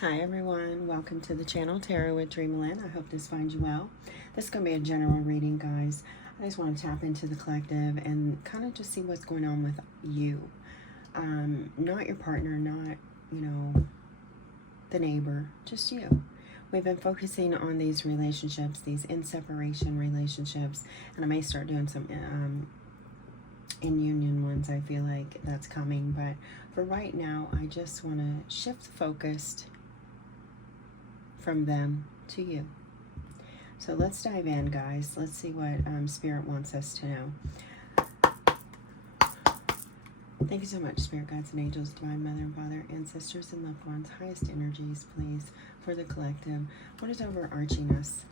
Hi everyone, welcome to the channel Tarot with DreamaLynn. I hope this finds you well. This is going to be a general reading, guys. I just want to tap into the collective and kind of just see what's going on with you. Not your partner, not, the neighbor, just you. We've been focusing on these relationships, these in-separation relationships, and I may start doing some in-union ones. I feel like that's coming, but for right now, I just want to shift the focus from them to you. So let's dive in, guys. Let's see what Spirit wants us to know. Thank you so much, Spirit Guides and Angels, Divine Mother and Father, Ancestors and Loved Ones. Highest energies, please, for the collective. What is overarching us?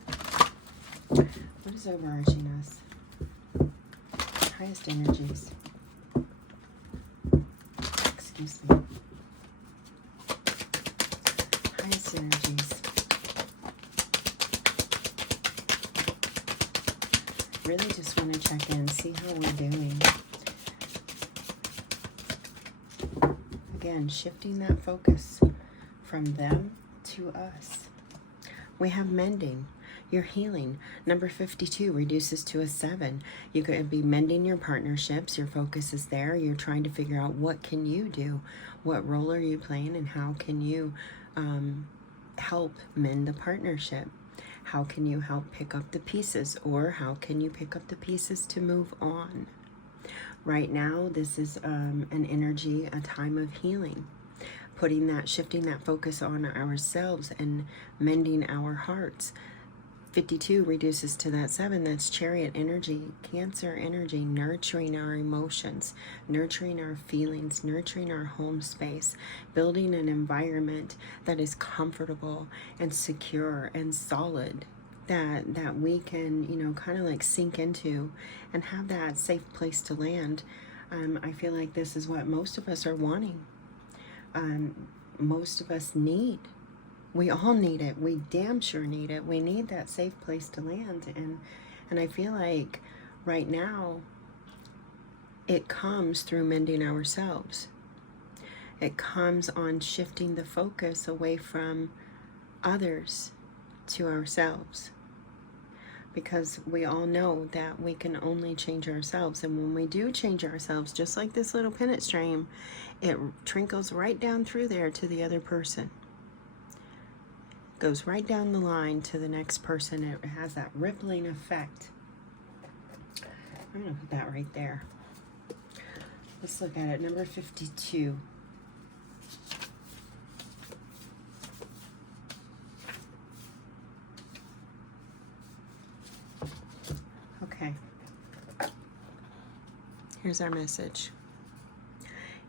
What is overarching us? Highest energies. Excuse me. Highest energies. Really just want to check in, see how we're doing. Again, shifting that focus from them to us. We have mending. You're healing. Number 52 reduces to a 7. You could be mending your partnerships. Your focus is there. You're trying to figure out what can you do? What role are you playing and how can you help mend the partnership? How can you help pick up the pieces, or how can you pick up the pieces to move on? Right now, this is an energy, a time of healing. Shifting that focus on ourselves and mending our hearts. 52 reduces to that 7. That's Chariot energy, Cancer energy, nurturing our emotions, nurturing our feelings, nurturing our home space, building an environment that is comfortable and secure and solid, that we can, kind of like sink into and have that safe place to land. I feel like this is what most of us are wanting. Most of us need. We all need it. We damn sure need it. We need that safe place to land. And I feel like right now it comes through mending ourselves. It comes on shifting the focus away from others to ourselves. Because we all know that we can only change ourselves. And when we do change ourselves, just like this little pennant stream, it trickles right down through there to the other person. Goes right down the line to the next person. It has that rippling effect. I'm going to put that right there. Let's look at it. Number 52. Okay. Here's our message.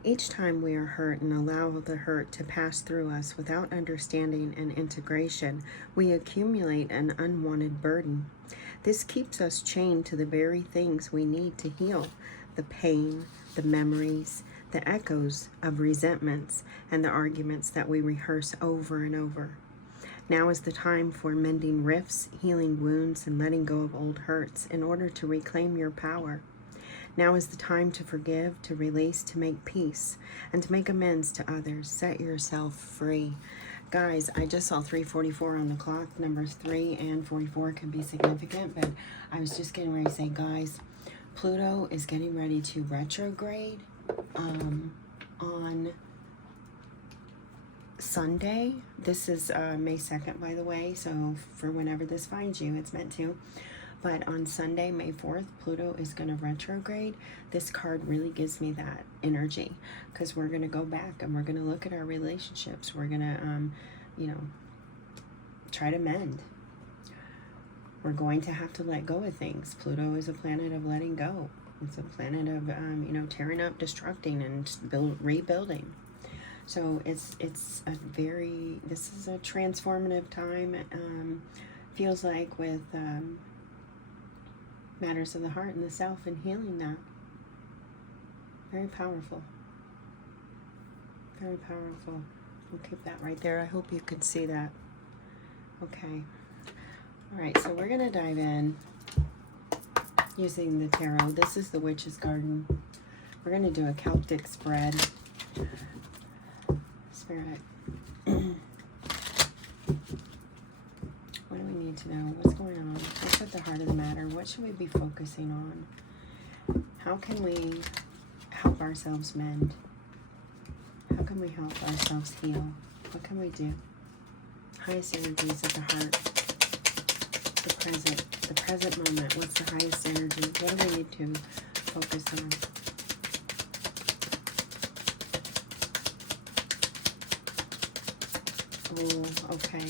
Each time we are hurt and allow the hurt to pass through us without understanding and integration, we accumulate an unwanted burden. This keeps us chained to the very things we need to heal: the pain, the memories, the echoes of resentments, and the arguments that we rehearse over and over. Now is the time for mending rifts, healing wounds, and letting go of old hurts in order to reclaim your power. Now is the time to forgive, to release, to make peace, and to make amends to others. Set yourself free. Guys, I just saw 344 on the clock. Numbers 3 and 44 can be significant, but I was just getting ready to say, guys, Pluto is getting ready to retrograde on Sunday. This is May 2nd, by the way, so for whenever this finds you, it's meant to. But on Sunday, May 4th, Pluto is going to retrograde. This card really gives me that energy, because we're going to go back and we're going to look at our relationships. We're going to, try to mend. We're going to have to let go of things. Pluto is a planet of letting go. It's a planet of, tearing up, destructing, and rebuilding. So this is a transformative time. Feels like with matters of the heart and the self, and healing that. Very powerful. Very powerful. We'll keep that right there. I hope you can see that. Okay. All right, so we're going to dive in using the tarot. This is the Witch's Garden. We're going to do a Celtic spread. Spirit. to know? What's going on? What's at the heart of the matter? What should we be focusing on? How can we help ourselves mend? How can we help ourselves heal? What can we do? Highest energies at the heart. The present moment. What's the highest energy? What do we need to focus on? Oh, okay.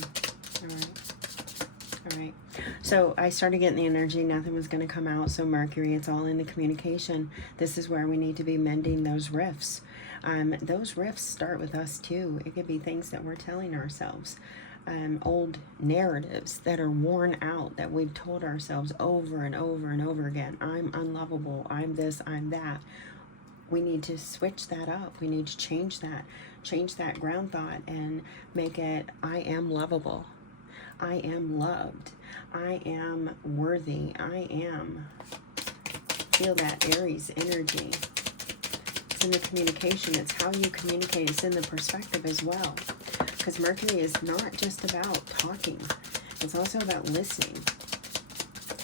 All right. So I started getting the energy. Nothing was going to come out. So Mercury, it's all in the communication. This is where we need to be mending those rifts. Those rifts start with us too. It could be things that we're telling ourselves. Old narratives that are worn out, that we've told ourselves over and over and over again. I'm unlovable. I'm this. I'm that. We need to switch that up. We need to change that ground thought and make it, I am lovable. I am loved. I am worthy. I am. Feel that Aries energy. It's in the communication. It's how you communicate. It's in the perspective as well. Because Mercury is not just about talking. It's also about listening.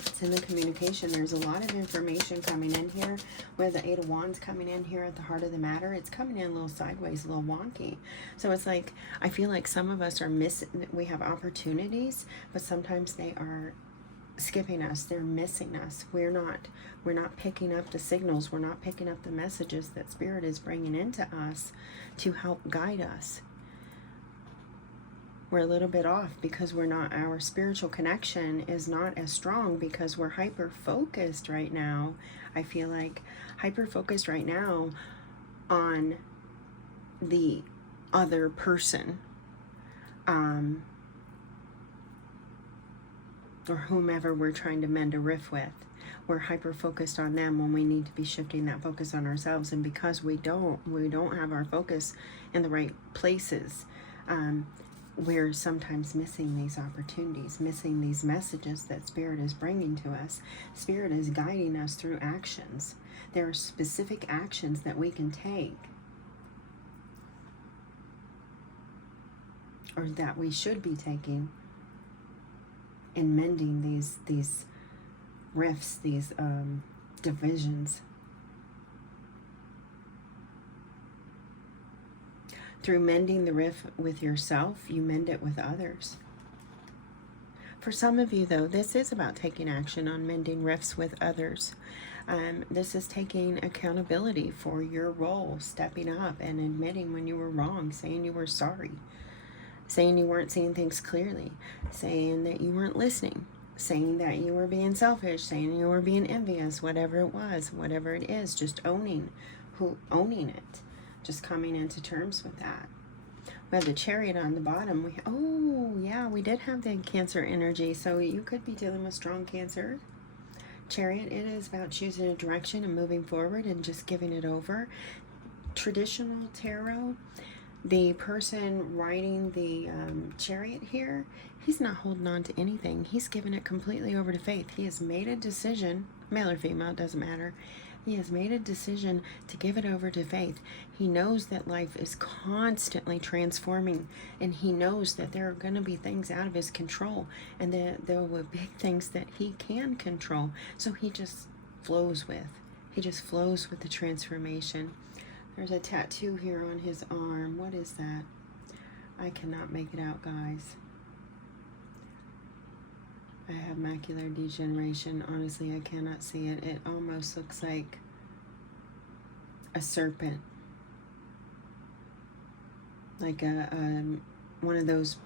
It's in the communication. There's a lot of information coming in here. With the Eight of Wands coming in here at the heart of the matter, it's coming in a little sideways, a little wonky. So it's like, I feel like some of us are missing, we have opportunities, but sometimes they are skipping us. They're missing us. We're not picking up the signals. We're not picking up the messages that Spirit is bringing into us to help guide us. We're a little bit off because our spiritual connection is not as strong because we're hyper-focused right now. I feel like hyper-focused right now on the other person, or whomever we're trying to mend a rift with. We're hyper-focused on them when we need to be shifting that focus on ourselves. And because we don't have our focus in the right places, we're sometimes missing these opportunities, missing these messages that Spirit is bringing to us. Spirit is guiding us through actions. There are specific actions that we can take, or that we should be taking, in mending these rifts, these divisions. Through mending the rift with yourself, you mend it with others. For some of you, though, this is about taking action on mending rifts with others. This is taking accountability for your role, stepping up and admitting when you were wrong, saying you were sorry, saying you weren't seeing things clearly, saying that you weren't listening, saying that you were being selfish, saying you were being envious, whatever it was, whatever it is, just owning it. Just coming into terms with that. We have the Chariot on the bottom. We did have the Cancer energy, so you could be dealing with strong Cancer. Chariot, it is about choosing a direction and moving forward and just giving it over. Traditional tarot, the person riding the Chariot here, he's not holding on to anything. He's giving it completely over to faith. He has made a decision, male or female, doesn't matter. He has made a decision to give it over to faith. He knows that life is constantly transforming, and he knows that there are going to be things out of his control, and that there will be things that he can control. So he just flows with. He just flows with the transformation. There's a tattoo here on his arm. What is that? I cannot make it out, guys. I have macular degeneration. Honestly, I cannot see it. It almost looks like a serpent. Like one of those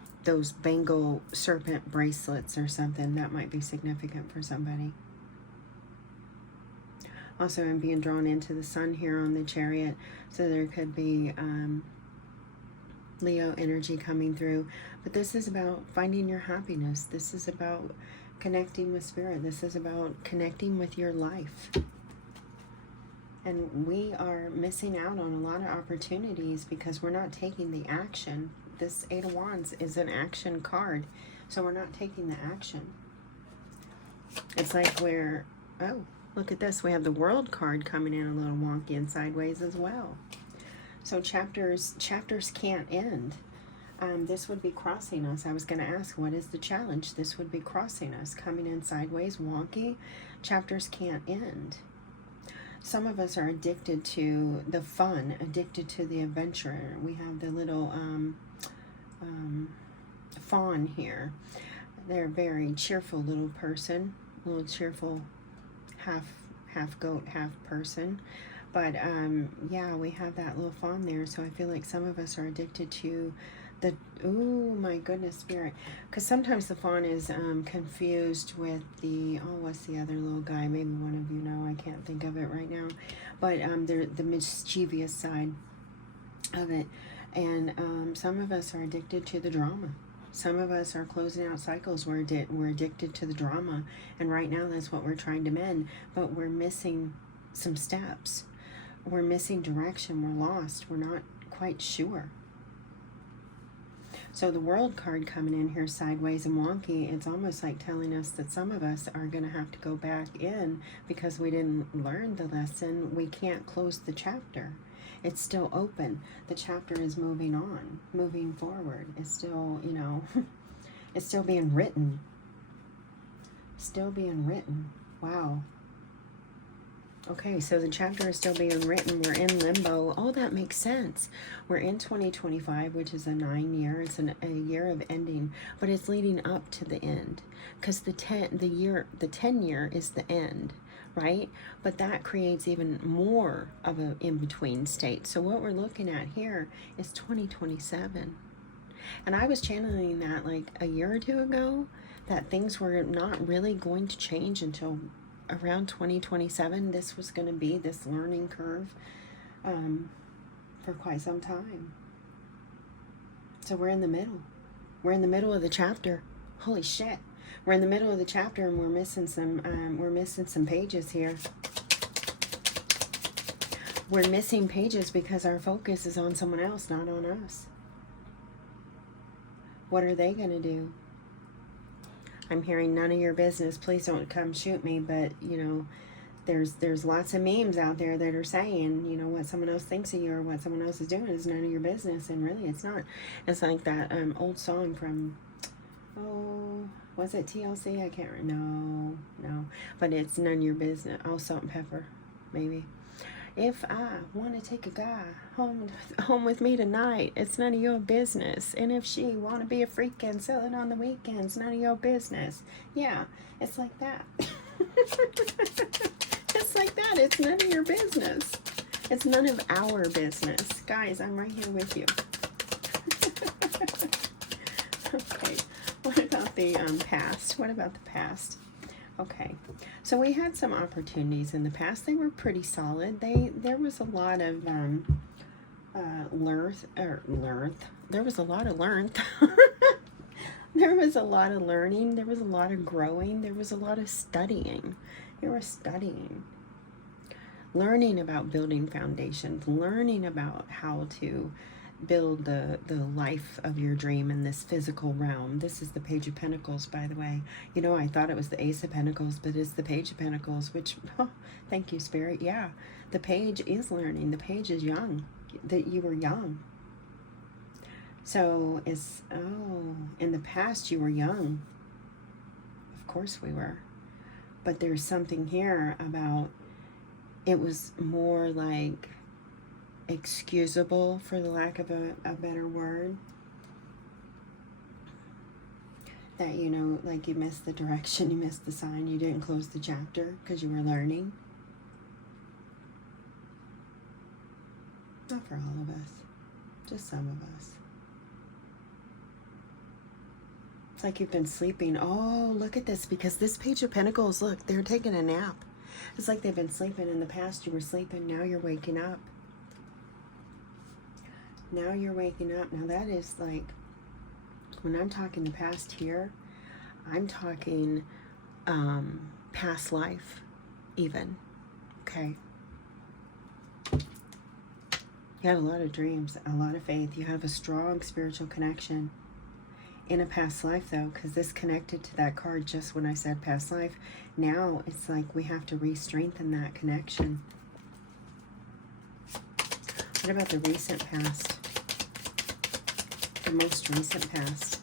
Bengal serpent bracelets or something. That might be significant for somebody. Also, I'm being drawn into the sun here on the Chariot. So there could be Leo energy coming through. But this is about finding your happiness. This is about connecting with Spirit. This is about connecting with your life. And we are missing out on a lot of opportunities because we're not taking the action. This Eight of Wands is an action card. So we're not taking the action. It's like we're, oh, look at this. We have the World card coming in a little wonky and sideways as well. So chapters can't end. This would be crossing us. I was going to ask, what is the challenge? This would be crossing us, coming in sideways, wonky. Chapters can't end. Some of us are addicted to the fun, addicted to the adventure. We have the little fawn here. They're a very cheerful little person, a little cheerful half goat, half person. But yeah, we have that little fawn there. So I feel like some of us are addicted to the, oh my goodness, spirit. Because sometimes the fawn is confused with the, oh, what's the other little guy? Maybe one of you know. I can't think of it right now. But they're the mischievous side of it. And some of us are addicted to the drama. Some of us are closing out cycles. We're addicted to the drama. And right now that's what we're trying to mend. But we're missing some steps. We're missing direction. We're lost. We're not quite sure. So the World card coming in here sideways and wonky, it's almost like telling us that some of us are going to have to go back in because we didn't learn the lesson. We can't close the chapter. It's still open. The chapter is moving on, moving forward. It's still, you know, it's still being written. Still being written. Wow. Okay, so the chapter is still being written. We're in limbo. Oh, that makes sense. We're in 2025, which is a 9-year. It's a year of ending, but it's leading up to the end because the 10-year is the end, right? But that creates even more of an in-between state. So what we're looking at here is 2027. And I was channeling that like a year or two ago, that things were not really going to change until around 2027. This was going to be this learning curve for quite some time. So we're in the middle. We're in the middle of the chapter. Holy shit. We're in the middle of the chapter and we're missing some pages here. We're missing pages because our focus is on someone else, not on us. What are they going to do? I'm hearing none of your business. Please don't come shoot me. But, you know, there's lots of memes out there that are saying, you know, what someone else thinks of you or what someone else is doing is none of your business. And really, it's not. It's like that old song from, oh, was it TLC? I can't remember. No. But it's none of your business. Oh, Salt and Pepper, maybe. If I want to take a guy home with me tonight, it's none of your business. And if she want to be a freak and sell it on the weekends, none of your business. Yeah, it's like that. It's like that. It's none of your business. It's none of our business. Guys, I'm right here with you. Okay, what about the past? What about the past? Okay, so we had some opportunities in the past. They were pretty solid. There was a lot of There was a lot of There was a lot of learning. There was a lot of growing. There was a lot of studying. You were studying, learning about building foundations, learning about how to build the life of your dream in this physical realm. This is the Page of Pentacles, by the way. You know, I thought it was the Ace of Pentacles, but it's the Page of Pentacles, which, oh, thank you, Spirit. Yeah, the page is learning. The page is young. That you were young. So it's, oh, in the past you were young. Of course we were. But there's something here about, it was more like excusable, for the lack of a better word, that, you know, like you missed the direction, you missed the sign, you didn't close the chapter because you were learning. Not for all of us, just some of us. It's like you've been sleeping. Oh, look at this, because this Page of Pentacles, look, they're taking a nap. It's like they've been sleeping. In the past you were sleeping, now you're waking up. Now you're waking up. Now that is like, when I'm talking the past here, I'm talking past life even. Okay. You had a lot of dreams, a lot of faith. You have a strong spiritual connection in a past life, though, because this connected to that card just when I said past life. Now it's like we have to re-strengthen that connection. What about the recent past? the most recent past?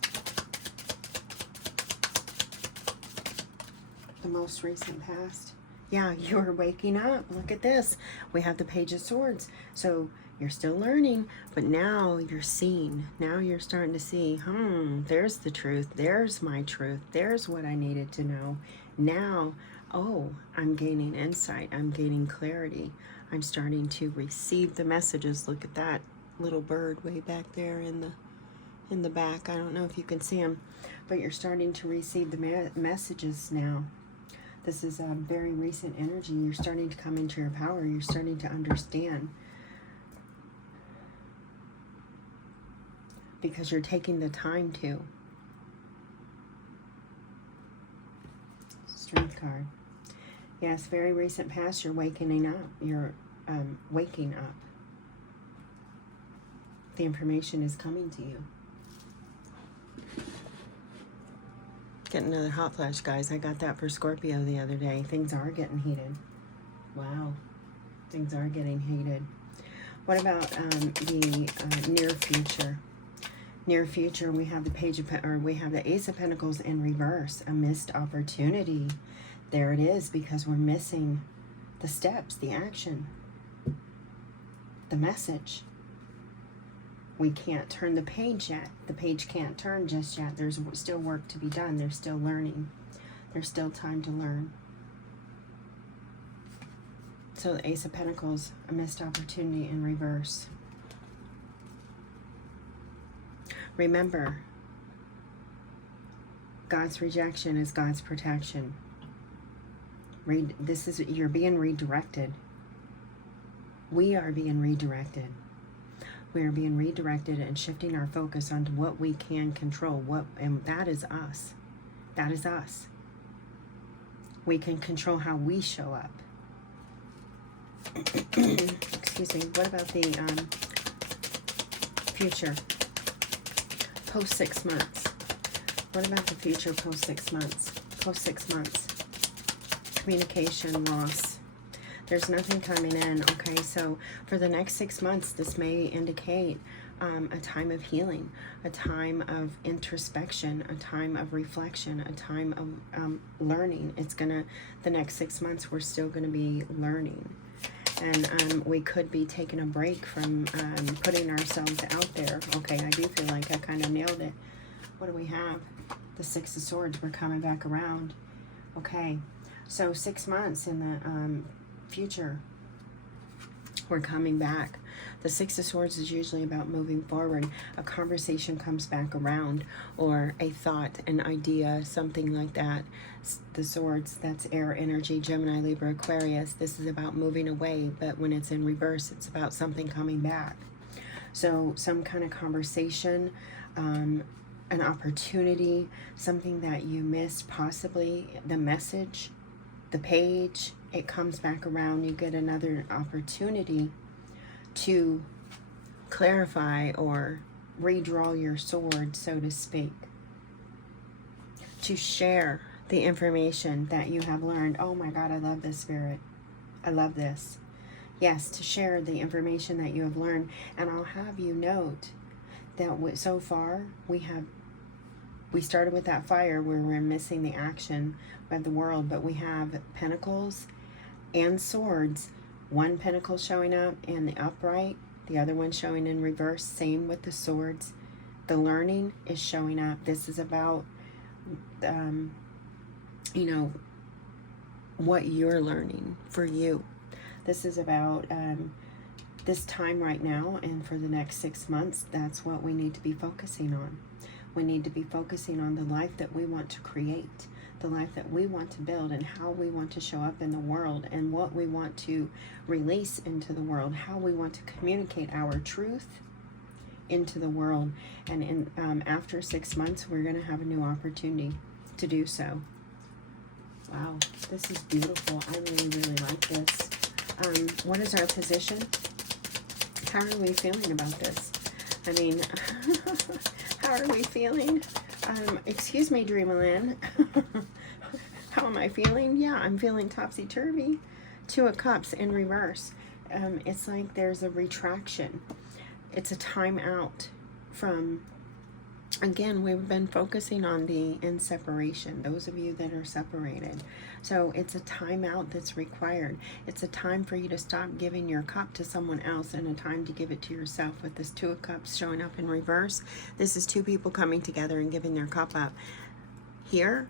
The most recent past. Yeah, you're waking up. Look at this. We have the Page of Swords. So you're still learning, but now you're seeing. Now you're starting to see, there's the truth. There's my truth. There's what I needed to know. Now, oh, I'm gaining insight. I'm gaining clarity. I'm starting to receive the messages. Look at that little bird way back there in the back. I don't know if you can see him, but you're starting to receive the messages now. This is a very recent energy. You're starting to come into your power. You're starting to understand. Because you're taking the time to. Strength card. Yes, very recent past. You're waking up. You're waking up. The information is coming to you. Getting another hot flash, guys. I got that for Scorpio the other day. Things are getting heated. Wow. Things are getting heated. What about the near future? Near future, we have the the Ace of Pentacles in reverse. A missed opportunity. There it is, because we're missing the steps, the action, the message. We can't turn the page yet. The page can't turn just yet. There's still work to be done. There's still learning. There's still time to learn. So the Ace of Pentacles, a missed opportunity in reverse. Remember, God's rejection is God's protection. You're being redirected. We are being redirected. We are being redirected and shifting our focus onto what we can control. And that is us. That is us. We can control how we show up. Excuse me. What about the future? Post 6 months. What about the future post 6 months? Post 6 months. Communication loss. There's nothing coming in. Okay, so for the next 6 months, this may indicate a time of healing, a time of introspection, a time of reflection, a time of learning. The next 6 months, we're still going to be learning. And we could be taking a break from putting ourselves out there. Okay, I do feel like I kind of nailed it. What do we have? The Six of Swords. We're coming back around. Okay, so 6 months in the future, we're coming back. The Six of Swords is usually about moving forward. A conversation comes back around, or a thought, an idea, something like that. The Swords, that's air energy, Gemini, Libra, Aquarius. This is about moving away, but when it's in reverse, it's about something coming back. So some kind of conversation, an opportunity, something that you missed, possibly the message, the page, it comes back around. You get another opportunity to clarify or redraw your sword, so to speak, to share the information that you have learned. Oh my God, I love this, Spirit. I love this. Yes, to share the information that you have learned. And I'll have you note that so far we started with that fire where we're missing the action of the world, but we have pentacles and swords. One pentacle showing up in the upright, the other one showing in reverse. Same with the swords. The learning is showing up. This is about, what you're learning for you. This is about this time right now, and for the next 6 months, that's what we need to be focusing on. We need to be focusing on the life that we want to create, the life that we want to build, and how we want to show up in the world, and what we want to release into the world, how we want to communicate our truth into the world. And after 6 months, we're going to have a new opportunity to do so. Wow, this is beautiful. I really, really like this. What is our position? How are we feeling about this? I mean, how are we feeling? Excuse me, DreamaLynn. How am I feeling? Yeah, I'm feeling topsy-turvy. Two of Cups in reverse. It's like there's a retraction. It's a time out from Again, we've been focusing on the in separation, those of you that are separated. So it's a timeout that's required. It's a time for you to stop giving your cup to someone else and a time to give it to yourself. With this Two of Cups showing up in reverse, this is two people coming together and giving their cup up. Here,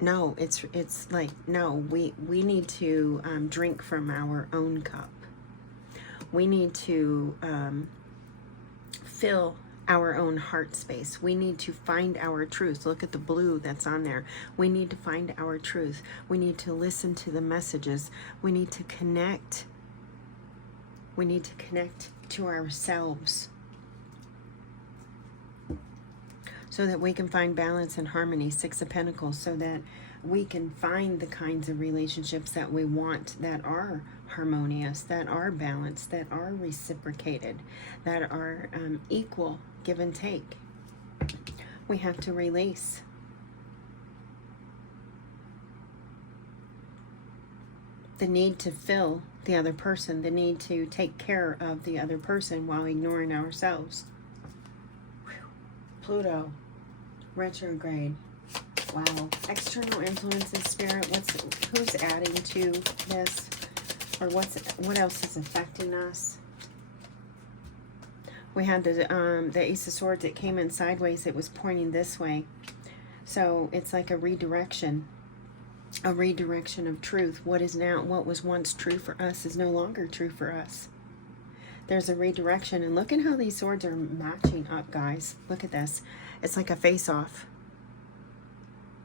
no, it's like, no, we need to drink from our own cup. We need to fill our own heart space. We need to find our truth. Look at the blue that's on there. We need to find our truth. We need to listen to the messages. We need to connect. We need to connect to ourselves so that we can find balance and harmony. Six of Pentacles, so that we can find the kinds of relationships that we want, that are harmonious, that are balanced, that are reciprocated, that are equal, give and take. We have to release. The need to fill the other person, the need to take care of the other person while ignoring ourselves. Pluto, retrograde. Wow. External influences, Spirit. Who's adding to this? Or what else is affecting us? We had the Ace of Swords. It came in sideways. It was pointing this way. So it's like a redirection. A redirection of truth. What was once true for us is no longer true for us. There's a redirection. And look at how these swords are matching up, guys. Look at this. It's like a face-off.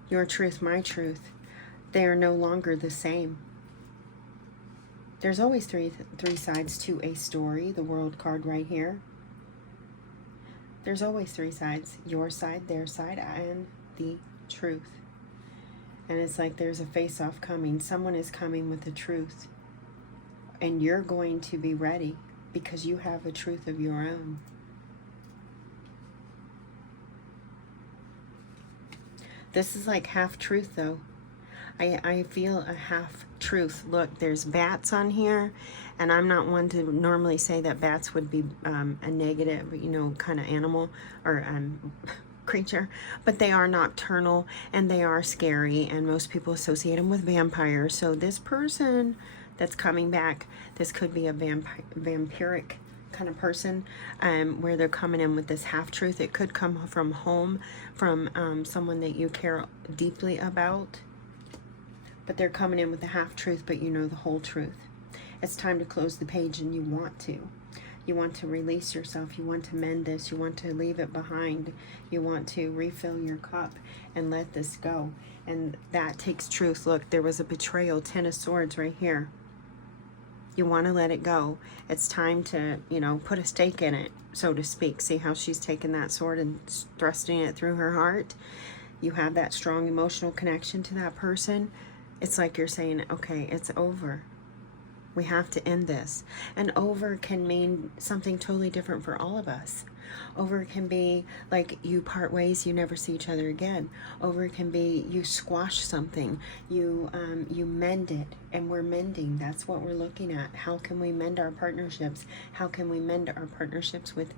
Your truth, my truth. They are no longer the same. There's always three sides to a story. The World card right here. There's always three sides. Your side, their side, and the truth. And it's like there's a face-off coming. Someone is coming with the truth. And you're going to be ready because you have a truth of your own. This is like half truth, though. I feel a half truth. Look, there's bats on here, and I'm not one to normally say that bats would be a negative, kind of animal or creature, but they are nocturnal and they are scary, and most people associate them with vampires. So this person that's coming back, this could be a vampiric kind of person, where they're coming in with this half-truth. It could come from home, from someone that you care deeply about, but they're coming in with the half-truth, but you know the whole truth. It's time to close the page, and you want to release yourself. You want to mend this. You want to leave it behind. You want to refill your cup and let this go, and that takes truth. Look, there was a betrayal. Ten of Swords right here. You want to let it go. It's time to, put a stake in it, so to speak. See how she's taking that sword and thrusting it through her heart? You have that strong emotional connection to that person. It's like you're saying, okay, it's over. We have to end this. And over can mean something totally different for all of us. Over can be like you part ways, you never see each other again. Over can be you squash something, you mend it, and we're mending. That's what we're looking at. How can we mend our partnerships? How can we mend our partnerships with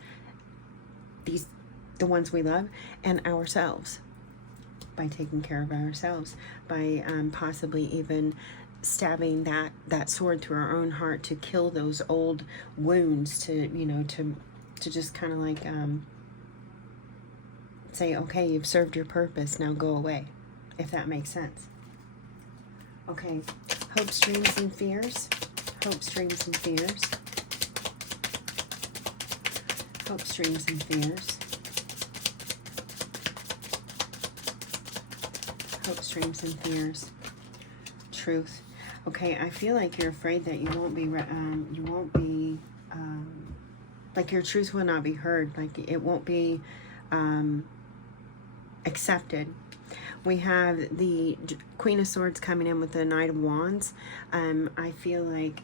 the ones we love and ourselves? By taking care of ourselves, by possibly even stabbing that sword through our own heart to kill those old wounds, to just kind of like say, okay, you've served your purpose, now go away, if that makes sense. Okay, hopes, dreams, and fears. Hopes, dreams, and fears. Hopes, dreams, and fears. Hopes, dreams, and fears. Truth. Okay, I feel like you're afraid that you won't be like your truth will not be heard, like it won't be accepted. We have the Queen of Swords coming in with the Knight of Wands. I feel like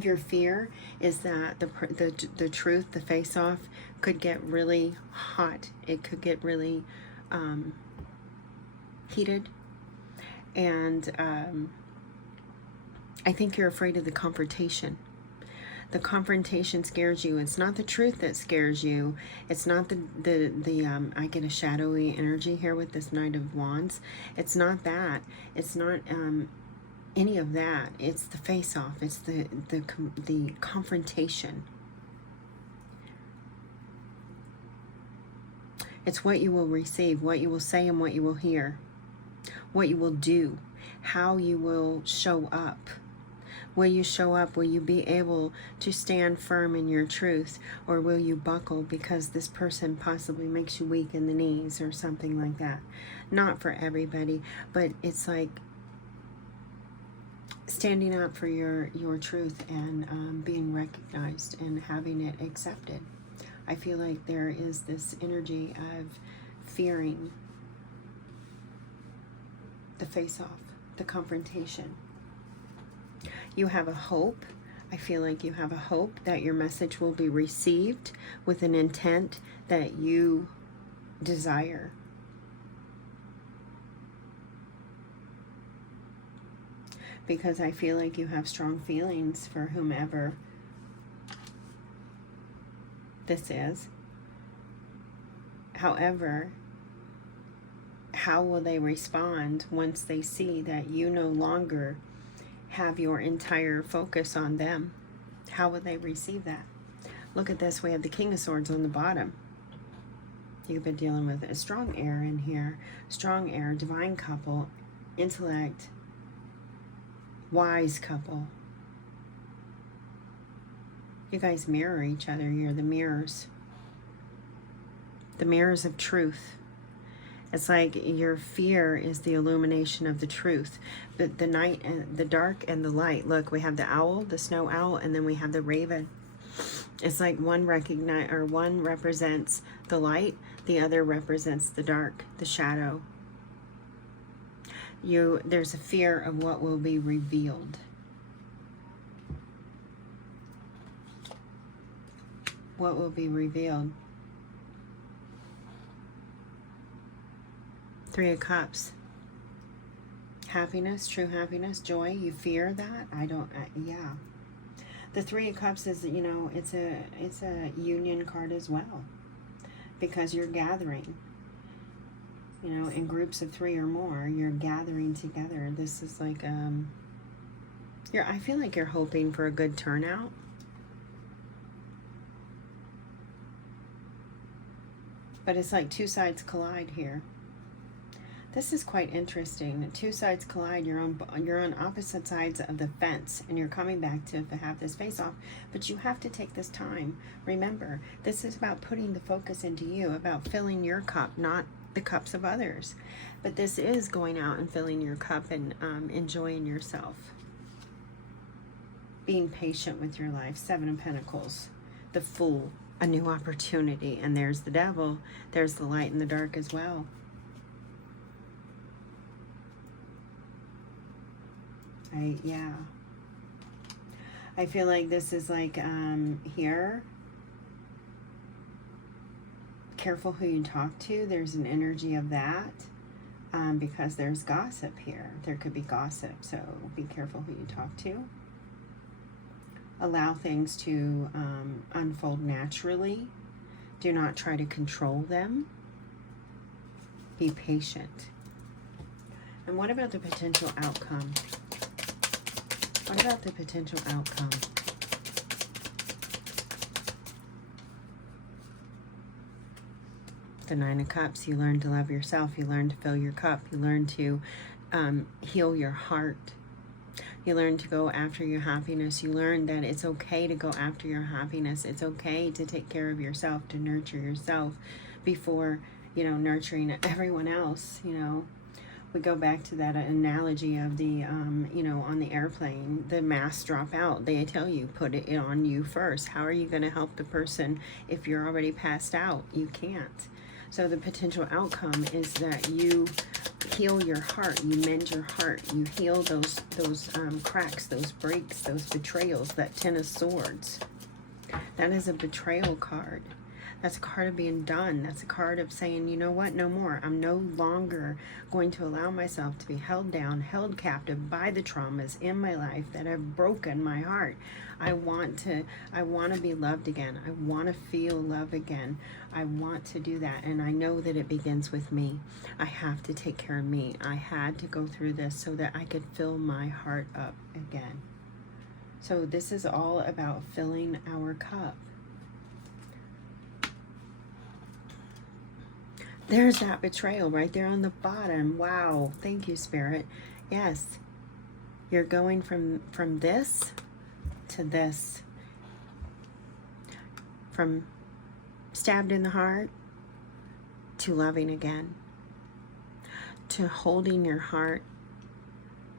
your fear is that the truth, the face-off, could get really hot. It could get really heated. And I think you're afraid of the confrontation. The confrontation scares you. It's not the truth that scares you. It's not I get a shadowy energy here with this Knight of Wands. It's not that. It's not any of that. It's the face-off. It's the confrontation. It's what you will receive, what you will say, and what you will hear, what you will do, how you will show up. Will you show up? Will you be able to stand firm in your truth? Or will you buckle because this person possibly makes you weak in the knees or something like that? Not for everybody, but it's like standing up for your truth and being recognized and having it accepted. I feel like there is this energy of fearing the face-off, the confrontation. You have a hope. I feel like you have a hope that your message will be received with an intent that you desire. Because I feel like you have strong feelings for whomever this is. However, how will they respond once they see that you no longer have your entire focus on them? How will they receive that? Look at this. We have the King of Swords on the bottom. You've been dealing with a strong air in here. Strong air, divine couple, intellect, wise couple. You guys mirror each other. You're the mirrors. The mirrors of truth. It's like your fear is the illumination of the truth. But the night and the dark and the light. Look, we have the owl, the snow owl, and then we have the raven. It's like one represents the light, the other represents the dark, the shadow. There's a fear of what will be revealed. What will be revealed? Three of Cups. Happiness, true happiness, joy. You fear that? Yeah. The Three of Cups is, you know, it's a union card as well, because you're gathering. You know, in groups of 3 or more, you're gathering together. This is like I feel like you're hoping for a good turnout. But it's like two sides collide here. This is quite interesting. Two sides collide. You're on opposite sides of the fence, and you're coming back to have this face off. But you have to take this time. Remember, this is about putting the focus into you, about filling your cup, not the cups of others. But this is going out and filling your cup and enjoying yourself. Being patient with your life. 7 of Pentacles. The Fool. A new opportunity. And there's the Devil. There's the light and the dark as well. Yeah. I feel like this is like here. Careful who you talk to. There's an energy of that. Because there's gossip here. There could be gossip. So be careful who you talk to. Allow things to unfold naturally. Do not try to control them. Be patient. And what about the potential outcome? What about the potential outcome? The 9 of Cups. You learn to love yourself. You learn to fill your cup. You learn to heal your heart. You learn to go after your happiness. You learn that it's okay to go after your happiness. It's okay to take care of yourself, to nurture yourself before, you know, nurturing everyone else. You know, we go back to that analogy of the, you know, on the airplane, the masks drop out. They tell you, put it on you first. How are you going to help the person if you're already passed out? You can't. So the potential outcome is that you heal your heart, you mend your heart, you heal those cracks, those breaks, those betrayals. That 10 of Swords, that is a betrayal card. That's a card of being done. That's a card of saying, you know what, no more. I'm no longer going to allow myself to be held down, held captive by the traumas in my life that have broken my heart. I want to be loved again. I want to feel love again. I want to do that. And I know that it begins with me. I have to take care of me. I had to go through this so that I could fill my heart up again. So this is all about filling our cup. There's that betrayal right there on the bottom. Wow. Thank you, Spirit. Yes. You're going from this to this. From stabbed in the heart to loving again. To holding your heart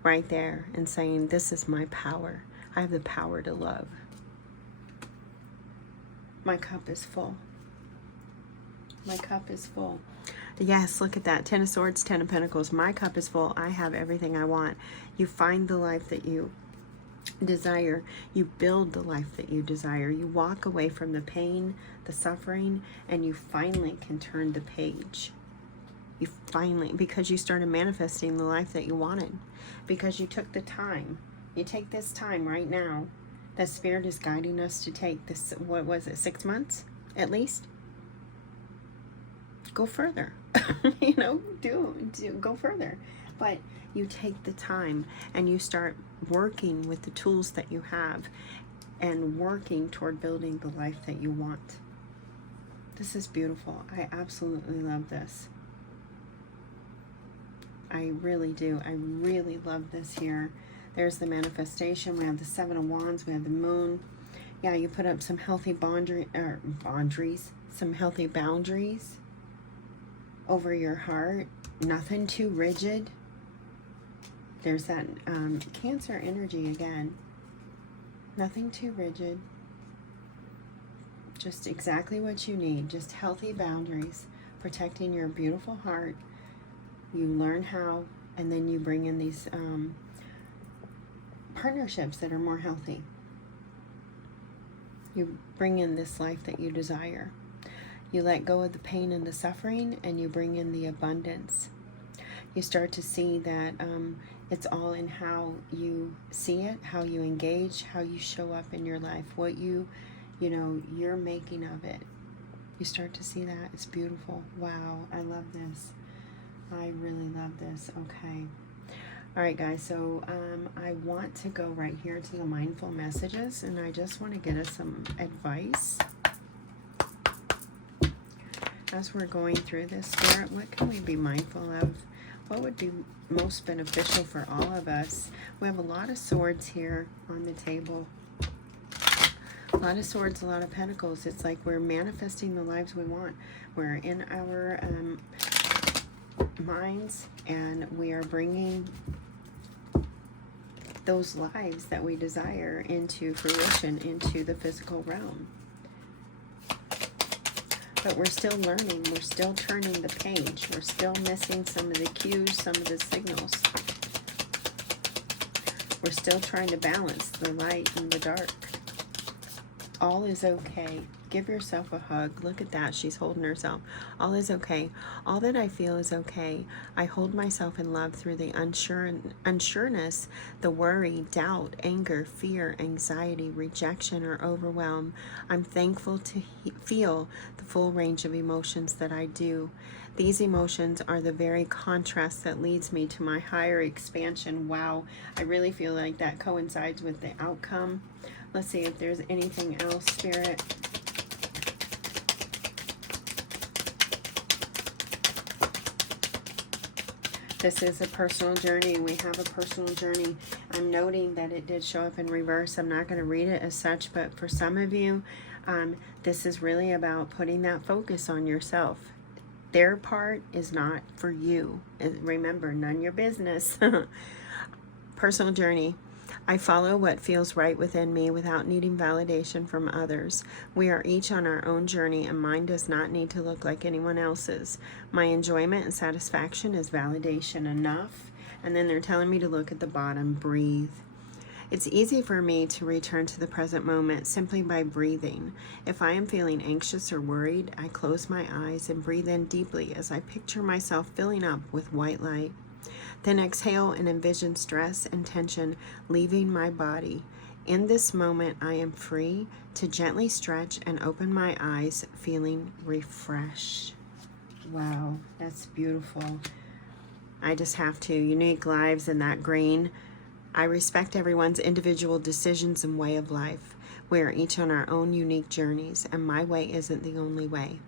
right there and saying, this is my power. I have the power to love. My cup is full. My cup is full. Yes, look at that. 10 of Swords, 10 of Pentacles. My cup is full. I have everything I want. You find the life that you desire. You build the life that you desire. You walk away from the pain, the suffering, and you finally can turn the page. You finally, because you started manifesting the life that you wanted. Because you took the time. You take this time right now that Spirit is guiding us to take this, what was it, 6 months at least? Go further. You know, go further. But you take the time and you start working with the tools that you have and working toward building the life that you want. This is beautiful. I absolutely love this. I really do. I really love this here. There's the manifestation. We have the 7 of Wands. We have the Moon. Yeah, you put up some healthy boundaries, some healthy boundaries over your heart. Nothing too rigid. There's that Cancer energy again. Nothing too rigid. Just exactly what you need. Just healthy boundaries. Protecting your beautiful heart. You learn how, and then you bring in these partnerships that are more healthy. You bring in this life that you desire. You let go of the pain and the suffering, and you bring in the abundance. You start to see that it's all in how you see it, how you engage, how you show up in your life, what you're making of it. You start to see that. It's beautiful. Wow, I love this. I really love this. Okay. All right, guys, so I want to go right here to the mindful messages, and I just want to get us some advice. As we're going through this, Spirit, what can we be mindful of? What would be most beneficial for all of us? We have a lot of swords here on the table. A lot of swords, a lot of pentacles. It's like we're manifesting the lives we want. We're in our minds, and we are bringing those lives that we desire into fruition, into the physical realm. But we're still learning. We're still turning the page. We're still missing some of the cues, some of the signals. We're still trying to balance the light and the dark. All is okay. Give yourself a hug. Look at that. She's holding herself. All is okay. All that I feel is okay. I hold myself in love through the unsureness, the worry, doubt, anger, fear, anxiety, rejection, or overwhelm. I'm thankful to feel the full range of emotions that I do. These emotions are the very contrast that leads me to my higher expansion. Wow. I really feel like that coincides with the outcome. Let's see if there's anything else, Spirit. This is a personal journey. We have a personal journey. I'm noting that it did show up in reverse. I'm not going to read it as such, but for some of you, this is really about putting that focus on yourself. Their part is not for you. Remember, none your business. Personal journey. I follow what feels right within me without needing validation from others. We are each on our own journey, and mine does not need to look like anyone else's. My enjoyment and satisfaction is validation enough. And then they're telling me to look at the bottom, breathe. It's easy for me to return to the present moment simply by breathing. If I am feeling anxious or worried, I close my eyes and breathe in deeply as I picture myself filling up with white light. Then exhale and envision stress and tension leaving my body. In this moment, I am free to gently stretch and open my eyes, feeling refreshed. Wow, that's beautiful. I just have to. Unique lives in that green. I respect everyone's individual decisions and way of life. We are each on our own unique journeys, and my way isn't the only way.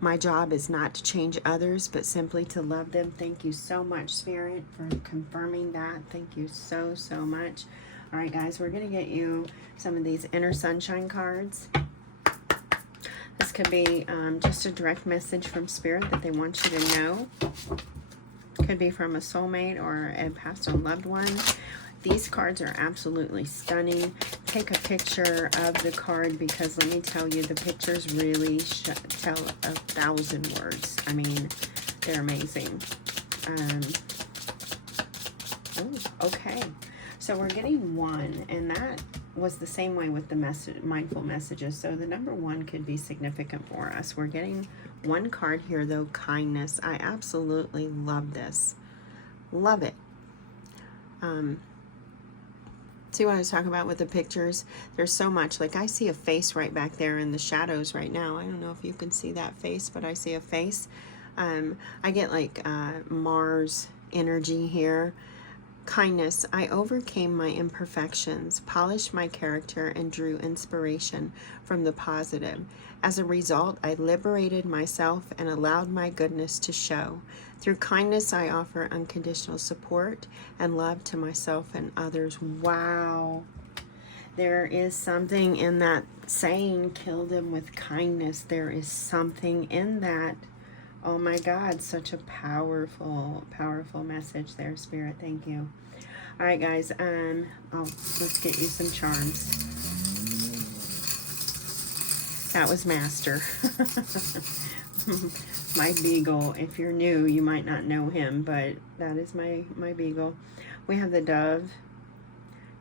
My job is not to change others, but simply to love them. Thank you so much, Spirit, for confirming that. Thank you so, so much. All right, guys, we're going to get you some of these Inner Sunshine cards. This could be just a direct message from Spirit that they want you to know. Could be from a soulmate or a passed on loved one. These cards are absolutely stunning. Take a picture of the card because let me tell you, the pictures really tell 1,000 words. I mean, they're amazing. Oh, okay. So we're getting 1, and that was the same way with the mindful messages. So the number 1 could be significant for us. We're getting 1 card here, though, kindness. I absolutely love this. Love it. See what I was talking about with the pictures? There's so much. Like I see a face right back there in the shadows right now. I don't know if you can see that face, but I see a face. I get like Mars energy here. Kindness. I overcame my imperfections, polished my character, and drew inspiration from the positive. As a result, I liberated myself and allowed my goodness to show. Through kindness, I offer unconditional support and love to myself and others. Wow. There is something in that saying, kill them with kindness. There is something in that. Oh my God, such a powerful, powerful message there, Spirit. Thank you. All right, guys. Let's get you some charms. That was Master. My beagle. If you're new, you might not know him, but that is my beagle. We have the dove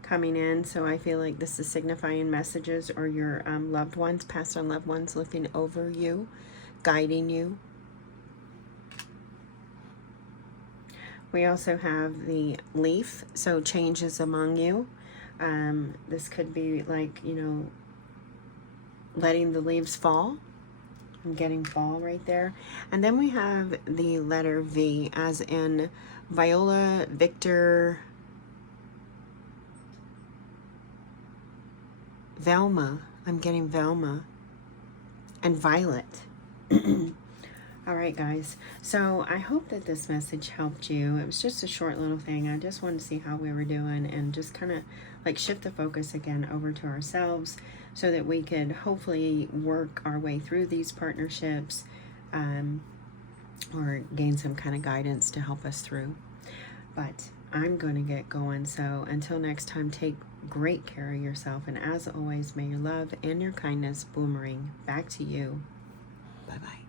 coming in, so I feel like this is signifying messages or your loved ones, passed on loved ones, looking over you, guiding you. We also have the leaf, so changes among you. This could be like, you know, letting the leaves fall. I'm getting fall right there. And then we have the letter V, as in Viola, Victor, Velma. I'm getting Velma. And Violet. All right, guys. So I hope that this message helped you. It was just a short little thing. I just wanted to see how we were doing and just kind of like shift the focus again over to ourselves so that we could hopefully work our way through these partnerships or gain some kind of guidance to help us through. But I'm going to get going. So until next time, take great care of yourself. And as always, may your love and your kindness boomerang back to you. Bye-bye.